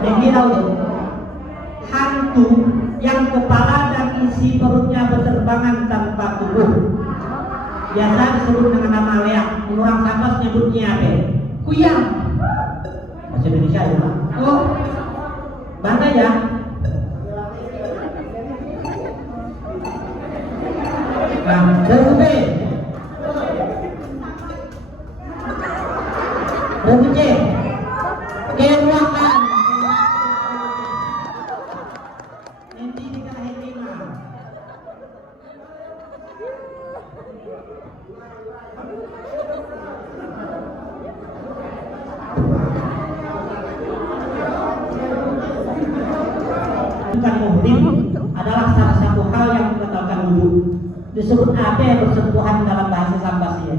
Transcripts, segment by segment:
Yang tahu tuh hantu yang kepala dan isi perutnya berterbangan tanpa tubuh. Biasa disebut dengan nama leak. Orang Sabas nyebutnya apa? Kuyang. Bahasa Indonesia ya. Oh, bangga ya. Nah, berube. Beruje. Keruakan. Nanti kita hekima. Bukan muhrim adalah salah satu hal yang membatalkan wudhu. Disebut apa yang bersentuhan dalam bahasa Sambasnya.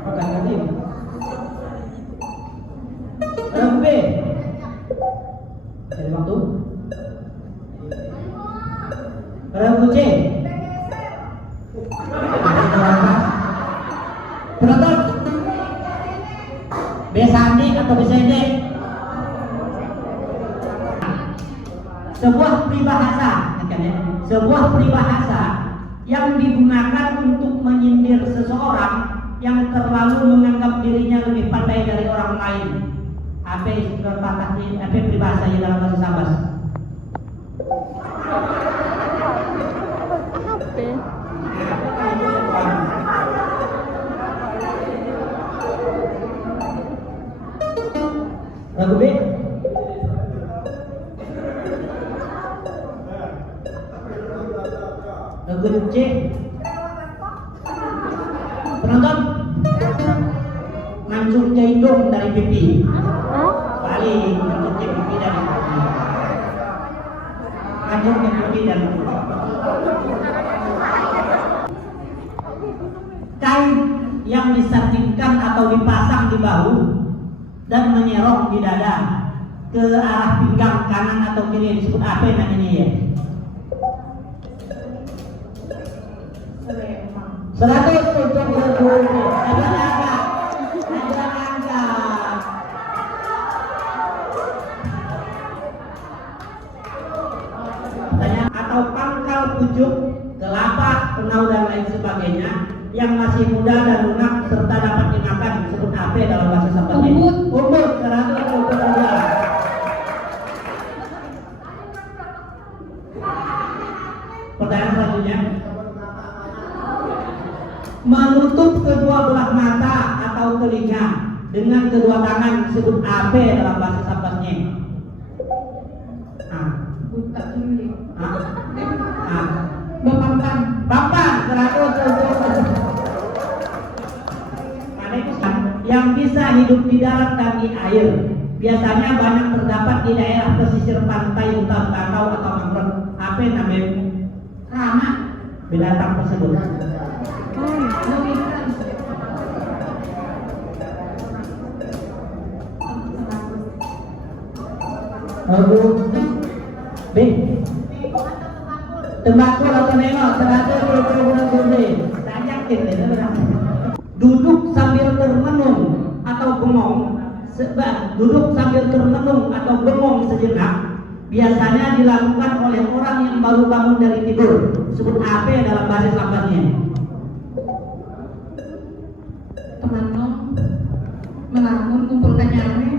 Bukan kadim. Rembe. Jadi waktu. Rembuce. Penonton. Besandi atau besende? Sebuah peribahasa, sebuah peribahasa yang digunakan untuk menyindir seseorang yang terlalu menganggap dirinya lebih pandai dari orang lain. Apa peribahasanya? Apa peribahasanya dalam bahasa Sambas? Lagu B. Lagu C. Penonton. Ngancung jaidong dari pipi. Balik ngancung pipi dari pipi. Ngancung pipi dari pipi. Kain yang disandingkan atau dipasang di bahu dan menyerong di dada ke arah pinggang kanan atau kiri disebut apa namanya ya? Seratus untuk berguru. Ada angka. Atau pangkal pucuk, telapak, penau dan lain sebagainya yang masih muda dan lunak serta dapat dimakan disebut apa dalam bahasa Sambasnya? Umbut. 100 untuk aja. Pertanyaan selanjutnya. Menutup kedua belah mata atau telinga dengan kedua tangan disebut apa dalam bahasa Sambasnya? Buta tulis. Bapang 100 untuk yang bisa hidup di darat dan di air. Biasanya banyak terdapat di daerah pesisir pantai, hutan bakau atau mangrove. Apa namanya? Rama binatang tersebut. Lagu B. Tembakau atau nengok 100 untuk saya yakin duduk sambil termenung atau bengong. Duduk sambil termenung atau bengong sejenak biasanya dilakukan oleh orang yang baru bangun dari tidur. Sebut apa dalam bahasa Sambasnya? Temanong, melamun, kumpul kanyame.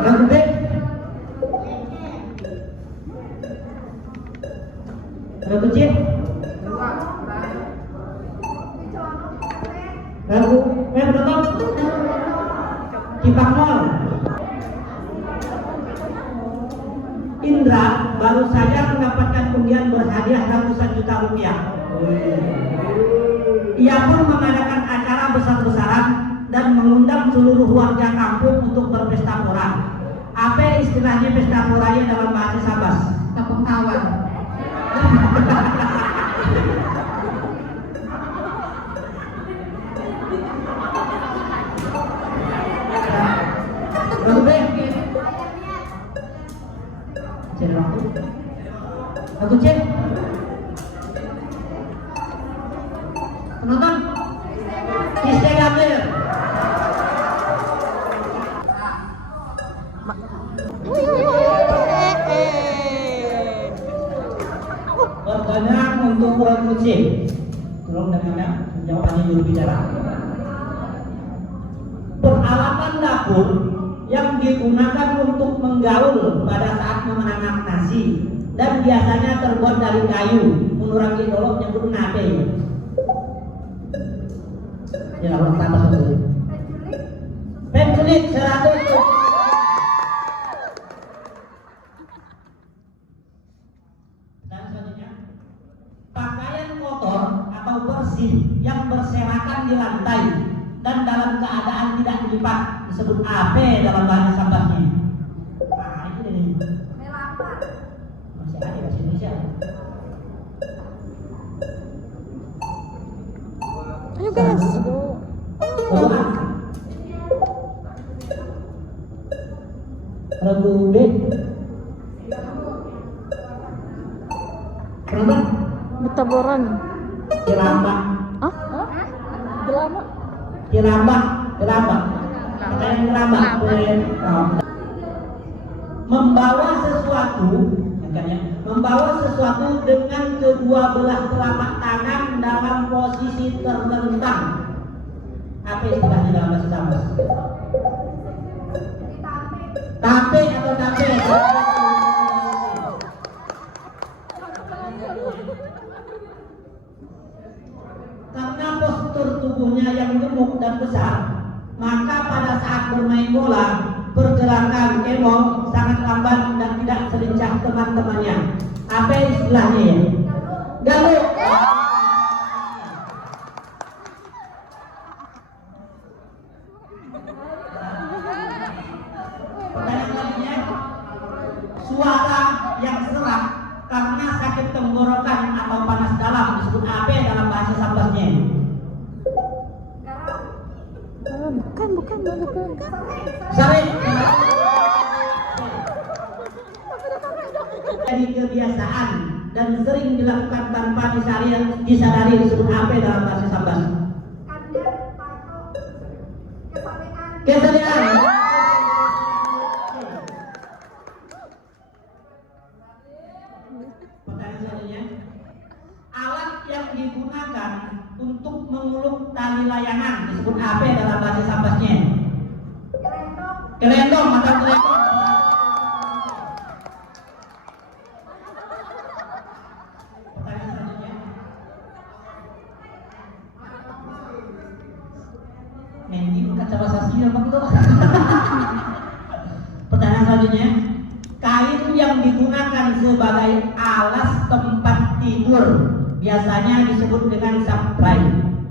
Lagu B. Lagu C. Lagu berapa? Cipang Mall. Indra baru saja mendapatkan undian berhadiah ratusan juta rupiah. Ia pun mengadakan acara besar-besaran dan mengundang seluruh warga kampung untuk berpesta pora. Apa istilahnya pesta poranya dalam bahasa Sabas? Kampung tawar. Lagu B. Lagu C. Pertanyaan untuk produksi. Tolong dengarkan jawabannya juru bicara. Peralatan dapur yang digunakan untuk menggaul pada saat memanang nasi dan biasanya terbuat dari kayu. Menurut ideolog nyebut nate. Ya, ulang tambah satu. Penculik 100. Dan selanjutnya, pakaian kotor atau bersih yang berserakan di lantai dan dalam keadaan tidak dilipat disebut apa dalam bahasa Sambasnya? Nah, itu nih. Masih ada bahasa Indonesia. Ayo guys. Doa. Ragu B. Kenapa? Betaboran. Cirambak. Hah? Gelama. Cirambak. Cirambak. Pakaian cirambak. Membawa sesuatu, membawa sesuatu dengan kedua belah telapak tangan dalam posisi terlentang. Apa istilahnya dalam bahasa Sambas? Tape atau tape? Karena postur tubuhnya yang gemuk dan besar, maka pada saat bermain bola, pergerakan Kemong sangat lambat dan tidak selincah teman-temannya. Apa istilahnya ya? Galuk. Pertanyaan selanjutnya, suara yang serak karena sakit tenggorokan atau panas dalam disebut apa dalam bahasa Sambasnya? Bukan. Sare. Jadi kebiasaan dan sering dilakukan tanpa disadari disebut apa dalam bahasa Sambas? Kesalehan. Pertanyaan selanjutnya, alat yang digunakan untuk menguluk tali layangan disebut apa dalam bahasa Sambasnya? Kelendong atau kelendong. Pertanyaan selanjutnya, Mendi bukan sama sasi apa tuh? Pertanyaan selanjutnya, kain yang digunakan sebagai alas tempat tidur biasanya disebut dengan saprai.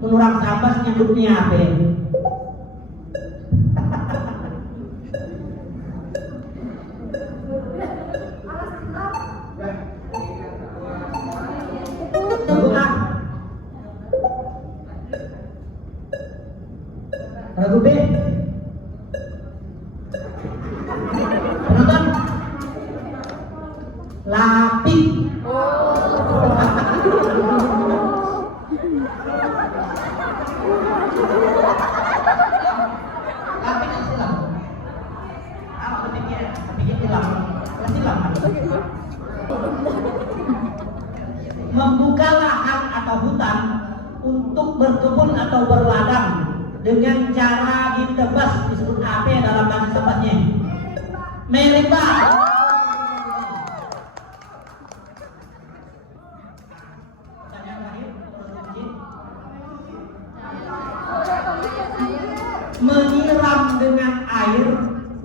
Menurut Sambas nyebutnya apa? Ragu B. Penonton. Lapi. Lapi kan silam. Apa berpikir silam? Silam. Membuka lahan atau hutan untuk berkebun atau berladang dengan cara ditebas disebut apa dalam bahasa Sambasnya? Meriba. Menyiram dengan air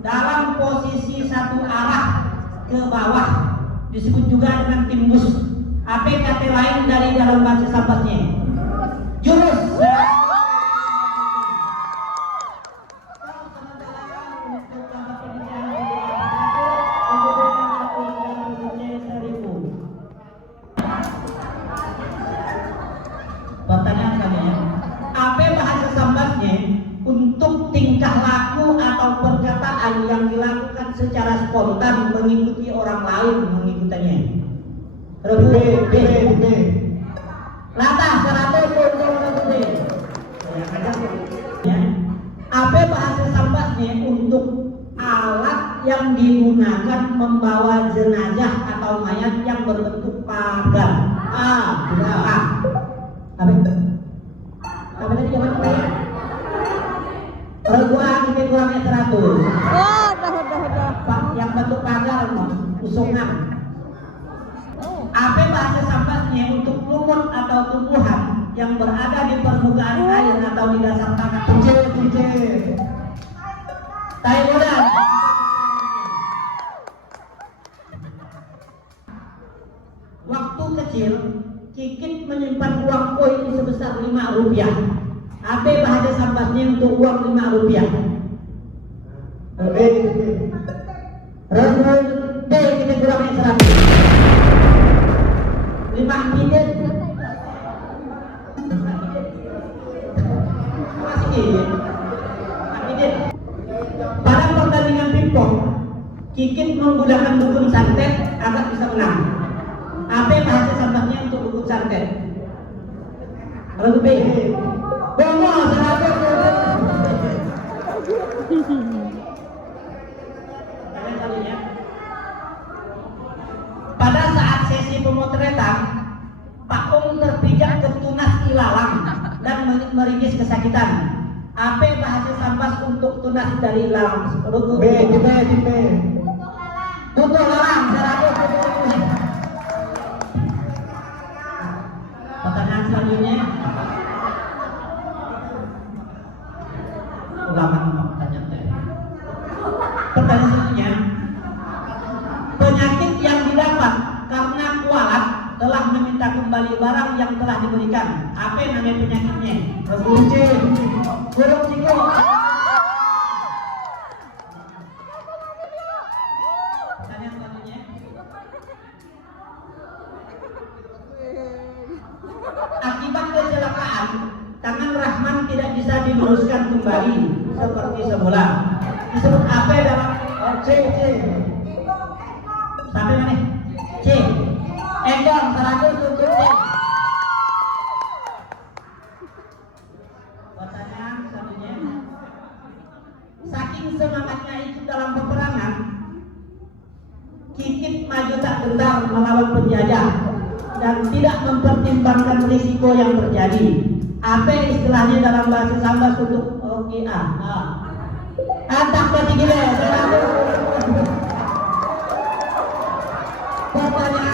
dalam posisi satu arah ke bawah disebut juga dengan timbus. Apa kata lain dari dalam bahasa Sambasnya? Jurus. Pertanyaan selanjutnya, apa bahasa Sambasnya untuk tingkah laku atau perkataan yang dilakukan secara spontan mengikuti orang lain mengikutinya? B. Lata 100 B. Apa bahasa Sambasnya untuk alat yang digunakan membawa jenazah atau mayat yang berbentuk pagar? A. sungai. Apa bahasa Sambasnya untuk lumut atau tumbuhan yang berada di permukaan air atau di dasar tanah? Taiwan. Waktu kecil, Kikit menyimpan uang koin sebesar Rp5. Apa bahasa Sambasnya untuk uang Rp5? B kita kurangnya 100. 5 minit. Masih gini. 5 minit. Pada pertandingan pingpong, Kikit menggunakan dukun santet agar bisa menang. Apa bahasa Sambasnya untuk dukun santet? Lagu B. Bongo 100. Pada saat sesi pemotretan, Pak Ung terpijak ke tunas ilalang dan meringis kesakitan. Apa bahasa Sambas untuk tunas dari ilalang? B. Butuh lalang 100. Pertanyaan selanjutnya. Ulangan pertanyaan. Pertanyaan selanjutnya. Penyakit yang didapat karena kualat telah meminta kembali barang yang telah diberikan. Apa nama penyakitnya? Burung ciko. Pertanyaan selanjutnya. Akibat kecelakaan, tangan Rahman tidak bisa diluruskan kembali seperti semula. Disebut apa dalam C. Sampai mana? C. Endong 100 untuk C. Pertanyaan selanjutnya. Saking semangatnya itu dalam peperangan, Kikit maju tak gentar melawan penjajah dan tidak mempertimbangkan risiko yang terjadi. Apa istilahnya dalam bahasa Sambas untuk OKA? Antak pati gile. Pertanyaan